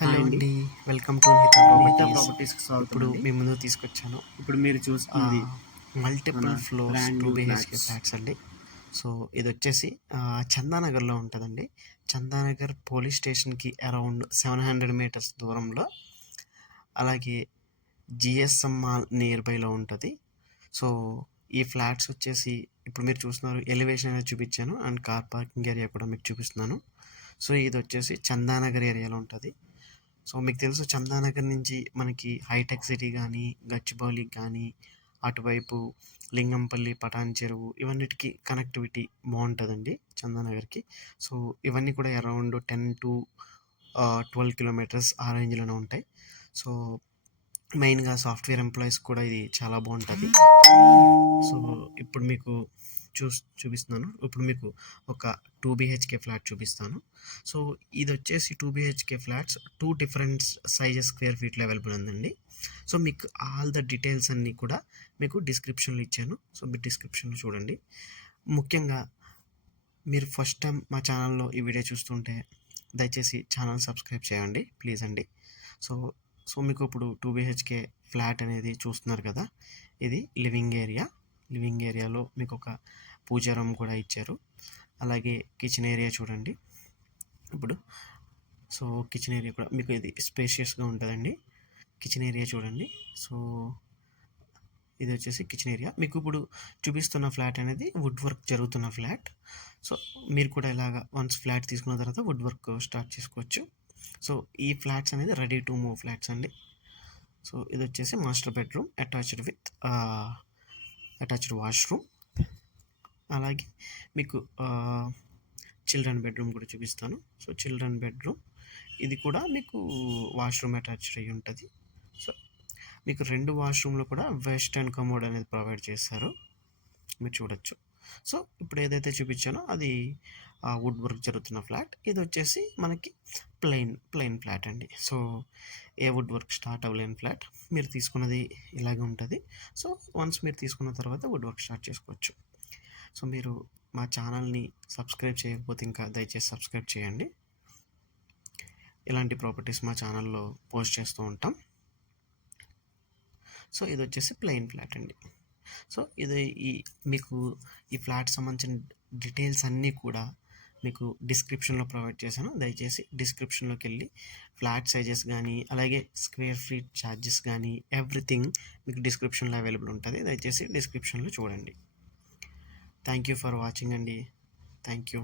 Hello hi అండి. అండి. Welcome to హితా మిగతా ప్రాపర్టీస్. ప్రాపర్టీస్కి ఇప్పుడు స్వాగతం అండి. మీ ముందు తీసుకొచ్చాను ఇప్పుడు మీరు చూస్తుంది మన multiple floors brand 2 new BHK flats. Flats అండి. సో ఇది వచ్చేసి చందానగర్లో ఉంటుందండి. చందానగర్ పోలీస్ స్టేషన్కి అరౌండ్ 700 మీటర్స్ దూరంలో, అలాగే జిఎస్ఎం మాల్ నియర్ బైలో ఉంటుంది. సో ఈ ఫ్లాట్స్ వచ్చేసి ఇప్పుడు మీరు చూస్తున్నారు, ఎలివేషన్ అనేది చూపించాను అండ్ కార్ పార్కింగ్ ఏరియా కూడా మీకు చూపిస్తున్నాను. సో ఇది వచ్చేసి చందానగర్ ఏరియాలో ఉంటుంది. సో మీకు తెలుసు, చందానగర్ నుంచి మనకి హైటెక్ సిటీ కానీ, గచ్చిబౌలి కానీ, అటువైపు లింగంపల్లి, పటాన్ చెరువు, ఇవన్నిటికి కనెక్టివిటీ బాగుంటుందండి చందానగర్కి. సో ఇవన్నీ కూడా అరౌండ్ 10 to 12 కిలోమీటర్స్ ఆ రేంజ్లోనే ఉంటాయి. సో మెయిన్గా సాఫ్ట్వేర్ ఎంప్లాయీస్ కూడా ఇది చాలా బాగుంటుంది. సో ఇప్పుడు మీకు చూపిస్తున్నాను. ఇప్పుడు మీకు ఒక 2 BHK ఫ్లాట్ చూపిస్తాను. సో ఇది వచ్చేసి 2 BHK flats 2 different sizes square ఫీట్లో అవైలబుల్ ఉందండి. సో మీకు ఆల్ ద డీటెయిల్స్ అన్నీ కూడా మీకు డిస్క్రిప్షన్లో ఇచ్చాను. సో మీరు డిస్క్రిప్షన్లో చూడండి. ముఖ్యంగా మీరు ఫస్ట్ టైం మా ఛానల్లో ఈ వీడియో చూస్తుంటే దయచేసి ఛానల్ సబ్స్క్రైబ్ చేయండి ప్లీజ్ అండి. సో సో మీకు ఇప్పుడు 2 BHK ఫ్లాట్ అనేది చూస్తున్నారు కదా, ఇది లివింగ్ ఏరియాలో మీకు ఒక పూజా రూమ్ కూడా ఇచ్చారు. అలాగే కిచెన్ ఏరియా చూడండి. ఇప్పుడు సో కిచెన్ ఏరియా కూడా మీకు ఇది స్పేషియస్గా ఉంటుందండి. కిచెన్ ఏరియా చూడండి. సో ఇది వచ్చేసి కిచెన్ ఏరియా. మీకు ఇప్పుడు చూపిస్తున్న ఫ్లాట్ అనేది వుడ్ వర్క్ జరుగుతున్న ఫ్లాట్. సో మీరు కూడా ఇలాగా వన్స్ ఫ్లాట్ తీసుకున్న తర్వాత వుడ్ వర్క్ స్టార్ట్ చేసుకోవచ్చు. సో ఈ ఫ్లాట్స్ అనేది రెడీ టు మూవ్ ఫ్లాట్స్ అండి. సో ఇది వచ్చేసి master bedroom attached with attached washroom. అలాగే మీకు చిల్డ్రన్ బెడ్రూమ్ కూడా చూపిస్తాను. సో చిల్డ్రన్ బెడ్రూమ్ ఇది కూడా మీకు వాష్రూమ్ అటాచ్డ్ అయ్యి ఉంటుంది. సో మీకు 2 వాష్రూమ్లో కూడా వెస్టర్న్ కమోడ్ అనేది ప్రొవైడ్ చేస్తారు, మీరు చూడొచ్చు. సో ఇప్పుడు ఏదైతే చూపించానో అది వుడ్ వర్క్ జరుగుతున్న ఫ్లాట్. ఇది వచ్చేసి మనకి ప్లెయిన్ ఫ్లాట్ అండి. సో ఏ వుడ్ వర్క్ స్టార్ట్ అవ్వలేని ఫ్లాట్. మీరు తీసుకున్నది ఇలాగే ఉంటుంది. సో వన్స్ మీరు తీసుకున్న తర్వాత వుడ్ వర్క్ స్టార్ట్ చేసుకోవచ్చు. సో మీరు మా ఛానల్ని సబ్స్క్రైబ్ చేయకపోతే ఇంకా దయచేసి సబ్స్క్రైబ్ చేయండి. ఇలాంటి ప్రాపర్టీస్ మా ఛానల్లో పోస్ట్ చేస్తూ ఉంటాం. సో ఇది వచ్చేసి ప్లెయిన్ ఫ్లాట్ అండి. సో ఇది మీకు ఈ ఫ్లాట్ సంబంధించిన డీటెయిల్స్ అన్నీ కూడా మీకు డిస్క్రిప్షన్లో ప్రొవైడ్ చేశాను. దయచేసి డిస్క్రిప్షన్లోకి వెళ్ళి ఫ్లాట్ సైజెస్ కానీ, అలాగే స్క్వేర్ ఫీట్ ఛార్జెస్ కానీ, ఎవ్రీథింగ్ మీకు డిస్క్రిప్షన్లో అవైలబుల్ ఉంటుంది. దయచేసి డిస్క్రిప్షన్లో చూడండి. థ్యాంక్ యూ ఫర్ వాచింగ్ అండి. Thank you.